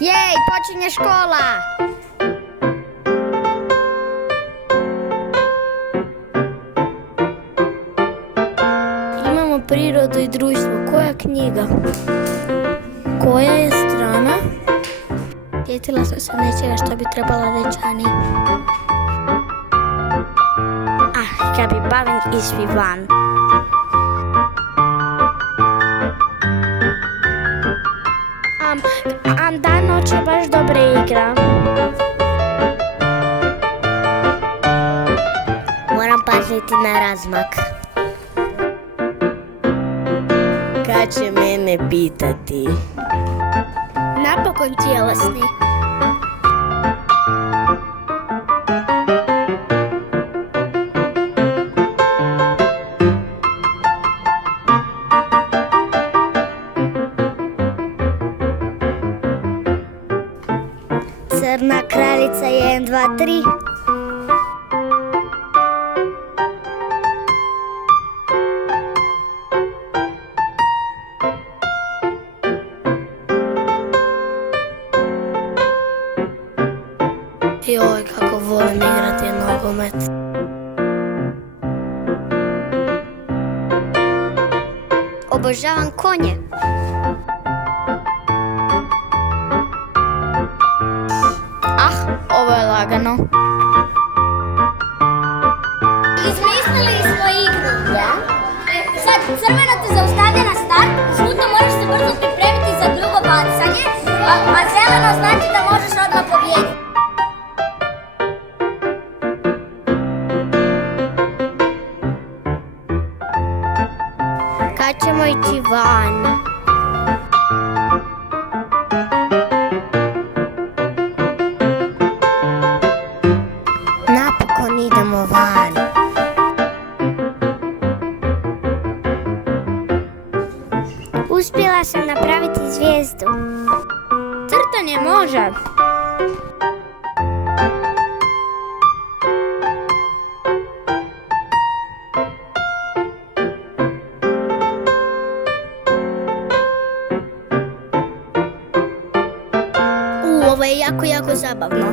Jej, počinje škola! Imamo prirodu i društvo. Koja knjiga? Koja je strana? Sjetila sam se nečega što bi trebala reći Ani. Kad bi bavim išli van. Da, noć je baš dobra igra. Moram paziti na razmak. Kad će mene pitati? Napokon tjelesni. Crna kraljica 1, 2, 3. Joj, kako volim igrati nogomet. Obožavam konje. Ovo je lagano. Izmislili smo igru. Da? Sad crveno te zaustavlja na start, žuto moraš se brzo pripremiti za drugo bacanje, a zeleno znači da možeš odmah pobijediti. Kad ćemo ići van? Napokon idemo van. Uspjela sam napraviti zvijezdu. Crtanje može. Ovo je jako zabavno.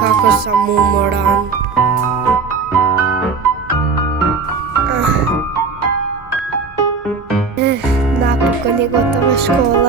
Kako sam umoran. Napokon je gotova škola.